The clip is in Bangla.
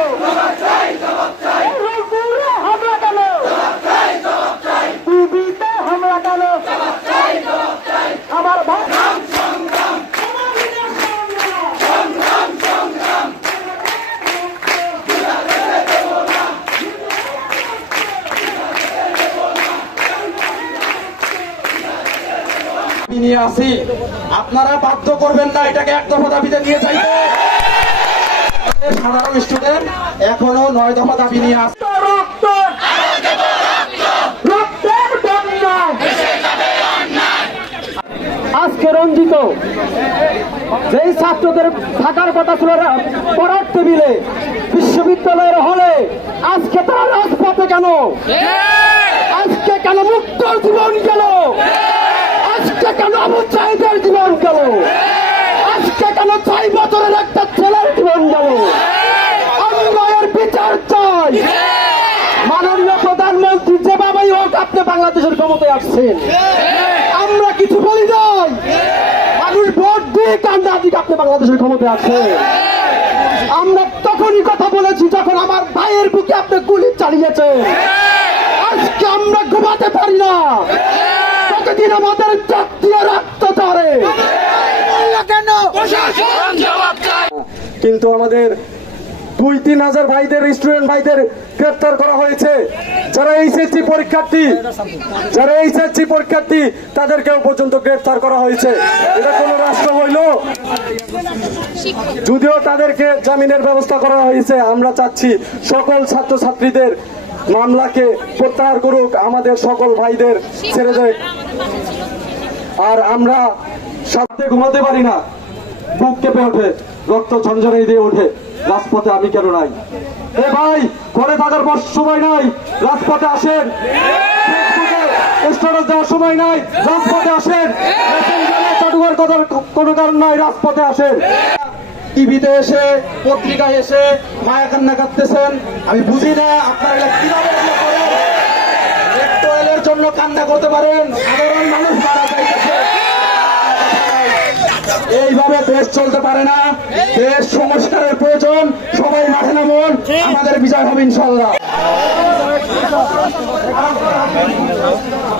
রংপুরে হামলা কেন? টিভিতে হামলা কেন? আমার ভাই নিয়ে আসি, আপনারা বাধ্য করবেন না এটাকে এক দফা দাবিতে নিয়ে যাইতে। সাধারণ স্টুডেন্ট এখনো 9 দফা দাবি নিয়ে আসছে। আজকে রঞ্জিত যেই ছাত্রদের থাকার কথা ছিল পড়ার টেবিলে বিশ্ববিদ্যালয়ের হলে, আজকে তারা রাজপথে কেন? আজকে কেন মুক্তর জীবন গেল? আজকে কেন আবু সাঈদের জীবন গেল? আজকে কেন 6 বছরের একটা ছেলের জীবন গেল? অন্যায়ের বিচার চাই। মাননীয় প্রধানমন্ত্রী যেভাবেই হোক আপনি বাংলাদেশের ক্ষমতায় আসছেন, আমরা কিছু বলি নাই। মানুষ ভোট দিয়ে কান্দা দিকে আপনি বাংলাদেশের ক্ষমতায় আসছেন। আমরা তখনই কথা বলেছি যখন আমার ভাইয়ের বুকে আপনি গুলি চালিয়েছেন। আজকে আমরা ঘুমাতে পারি না, প্রতিদিন আমাদের জাতীয় রক্ত ঝরে। কিন্তু আমাদের 2-3 হাজার ভাইদের, স্টুডেন্ট ভাইদের গ্রেফতার করা হয়েছে। যারা এইচএসসি পরীক্ষার্থী তাদেরকেও পর্যন্ত গ্রেফতার করা হয়েছে। এটা কোন রাষ্ট্র হইল? যদিও তাদেরকে জামিনের ব্যবস্থা করা হয়েছে, আমরা চাচ্ছি সকল ছাত্রছাত্রীদের মামলাকে প্রত্যাহার করুক, আমাদের সকল ভাইদের ছেড়ে দেয়। আর আমরা সাথে ঘুমাতে পারি না, বুক কেঁপে ওঠে, রক্ত ঝঞ্ঝনে দিয়ে ওঠে। রাজপথে আমি কেন নাই? এ ভাই, ঘরে থাকার সময় নাই, রাজপথে আসেন। স্ট্যাটাস দেওয়ার সময় নাই, রাজপথে আসেন। চাটুকার কথার কোনো কারণ নাই, রাজপথে আসেন। টিভিতে এসে, পত্রিকায় এসে মায়া কান্না কাঁদতেছেন। আমি বুঝি না আপনারা কিভাবে করেন। পেট্রোলের জন্য কান্না করতে পারেন, সাধারণ মানুষ মারা যাইতেছে। এইভাবে দেশ চলতে পারে না। দেশ সংস্কারের প্রয়োজন। সবাই মাঠে নামুন, আমাদের বিজয় হবে ইনশাআল্লাহ।